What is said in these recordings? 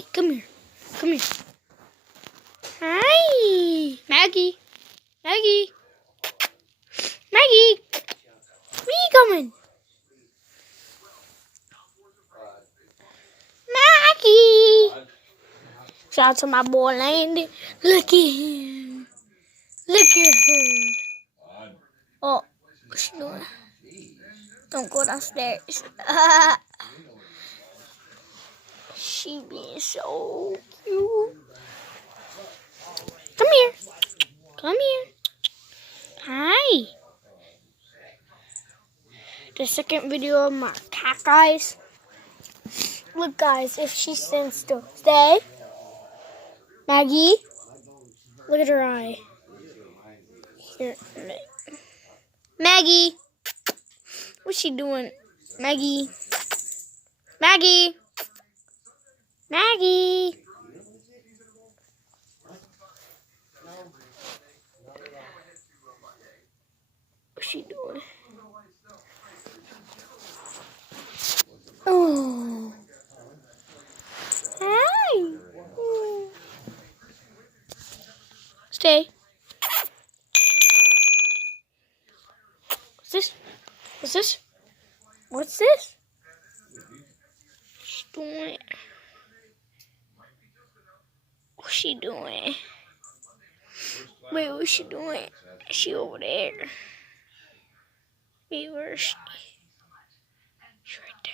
Hi, come here. Come here. Hi, Maggie. Maggie. Maggie. Where you coming? Maggie. Shout out to my boy Landon. Look at him. Look at her. Oh, what's she doing? Don't go downstairs. She being so cute. Come here. Come here. Hi. The second video of my cat, guys. Look, guys, if she stands still. Stay. Maggie. Look at her eye. Here. Maggie. What's she doing? Maggie. Maggie. Maggie. What's she doing? Oh. Hi. Stay. What's this? What's this? What's this? She's doing. What's she doing? Wait, what's she doing? Is she over there? Wait, where is she? She's right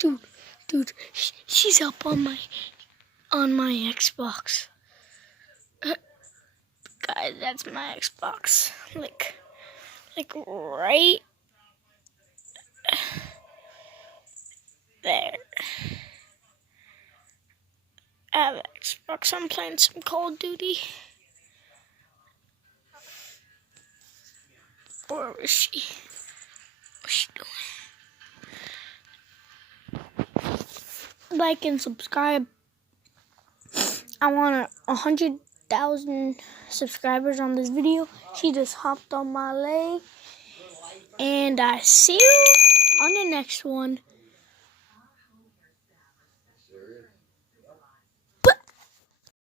there. Dude, she's up on my Xbox. Guys, that's my Xbox. Like right there. I have an Xbox. I'm playing some Call of Duty. Where is she? What's she doing? Like and subscribe. I want 100,000 subscribers on this video. She just hopped on my leg. And I see you on the next one.